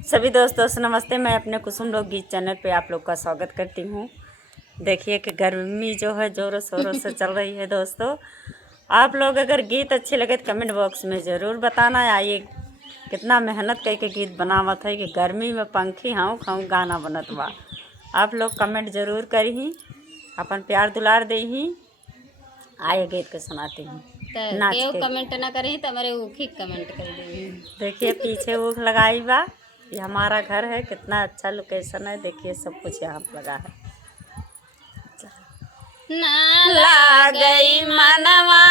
सभी दोस्तों से नमस्ते। मैं अपने कुसुम लोक गीत चैनल पे आप लोग का स्वागत करती हूँ। देखिए कि गर्मी जो है ज़ोरों शोरों से चल रही है दोस्तों। आप लोग अगर गीत अच्छे लगे तो कमेंट बॉक्स में ज़रूर बताना। आइए कितना मेहनत करके गीत बनावत है कि गर्मी में पंखी हाँ खाऊँ गाना बनत बा। आप लोग कमेंट ज़रूर करी, अपन प्यार दुलार दे ही। आइए गीत के सुनाती हूँ नाच केहू के। कमेंट ना करी तो हमारे ऊखी कमेंट कर देंगे। देखिए पीछे ऊख लगाई बा, ये हमारा घर है। कितना अच्छा लोकेशन है, देखिए सब कुछ यहाँ पे लगा है। ना ला गई मनवा